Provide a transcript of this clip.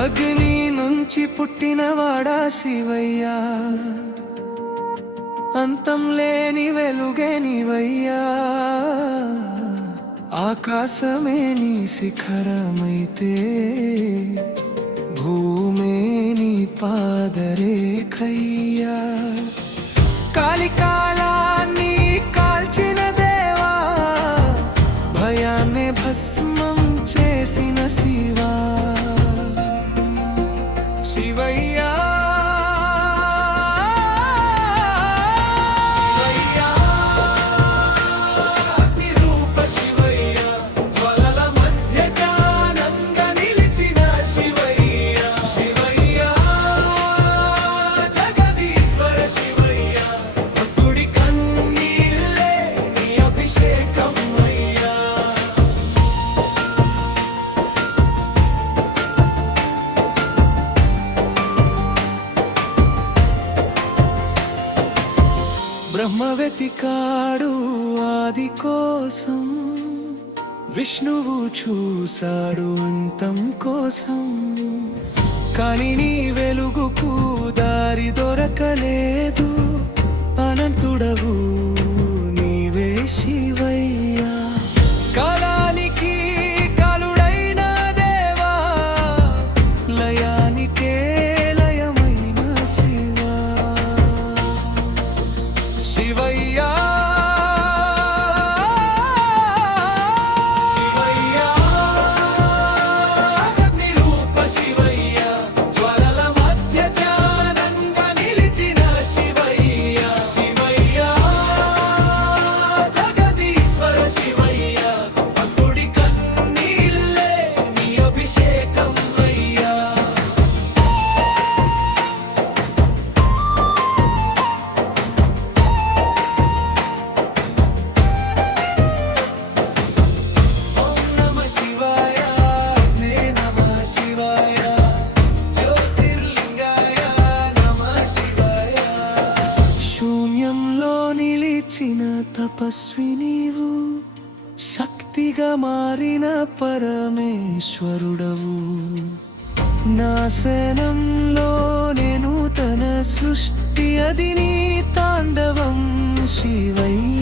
అగ్ని నుంచి పుట్టినవాడా శివయ్యా, అంతం లేని వెలుగే నీవయ్యా. ఆకాశమే నీ శిఖరమైతే, భూమే నీ పాదరేఖయ్యా. కాళికాలాన్ని కాల్చిన దేవా, భయాన్ని భస్మం చేసిన శివా. శివయ్యా బ్రహ్మ వెతికాడు ఆది కోసం, విష్ణువు చూశాడు అంతం కోసం. కాని నీ వెలుగుకు దారి దొరకలేదు, అనంతుడవు నీవే శివయ్యా. కాలానికి కాలుడైన దేవా, లయానికే లయమైన శివా. శివయ్యా శివయ్యా నిరూప శివయ్యా, జ్వలల మధ్య ధ్యానంగా నిలిచిన శివయ్యా. శివయ్యా జగదీశ్వర శివయ్యా, భక్తుడి కన్నీళ్ళే నీ అభిషేకం అయ్యా. శూన్యంలో నిలిచిన తపస్వి నీవు, శక్తిగా మారిన పరమేశ్వరుడవు. నాశనంలో నేను తన సృష్టి, అది నీ తాండవం శివయ్య.